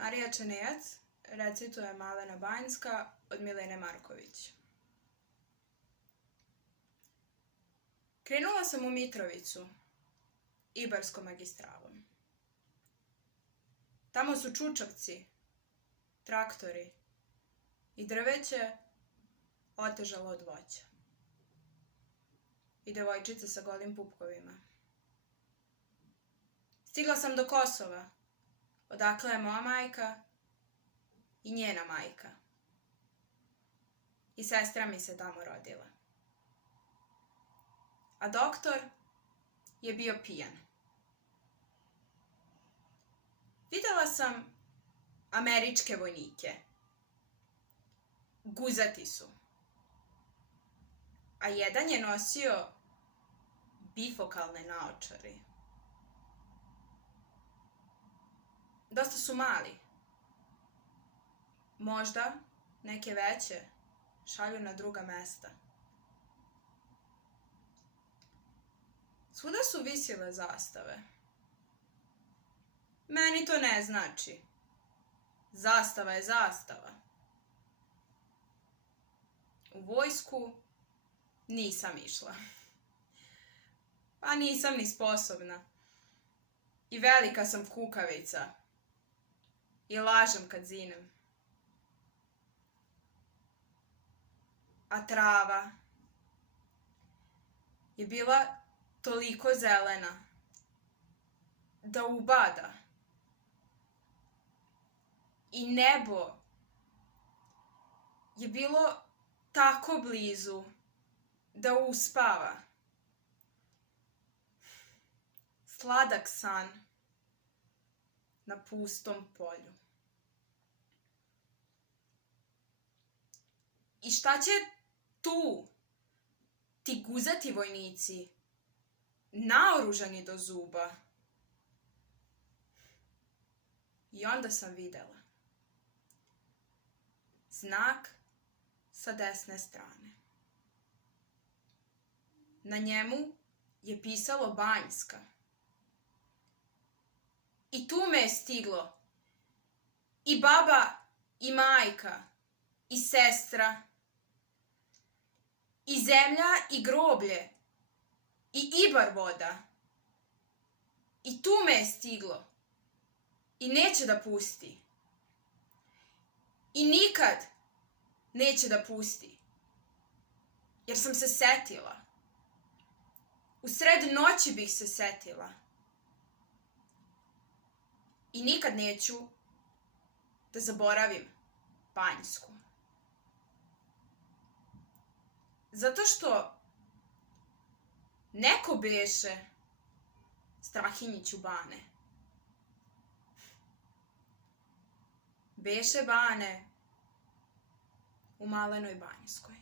Marija Čenejac recituje Malena Banjska od Milene Marković. Krenula sam u Mitrovicu, Ibarskom magistralom. Tamo su čučavci, traktori i drveće otežalo od voća. I devojčice sa golim pupkovima. Stigla sam do Kosova, odakle je moja majka i njena majka. I sestra mi se tamo rodila. A doktor je bio pijan. Videla sam američke vojnike. Guzati su. A jedan je nosio bifokalne naočare. Dosta su mali. Možda neke veće šalju na druga mesta. Svuda su visile zastave. Meni to ne znači. Zastava je zastava. U vojsku nisam išla. Pa nisam ni sposobna. I velika sam kukavica. I lažem kad zinem. A trava je bila toliko zelena da ubada. I nebo je bilo tako blizu da uspava. Sladak san na pustom polju. I šta će tu ti guzati vojnici, naoružani do zuba? I onda sam videla znak sa desne strane. Na njemu je pisalo Banjska. I tu me je stiglo i baba i majka i sestra i zemlja i groblje i Ibar voda. I tu me je stiglo i neće da pusti. I nikad neće da pusti. Jer sam se setila. U sred noći bih se setila. I nikad neću da zaboravim Banjsku. Zato što neko beše Strahinjiću Bane. Beše Bane u Malenoj Banjskoj.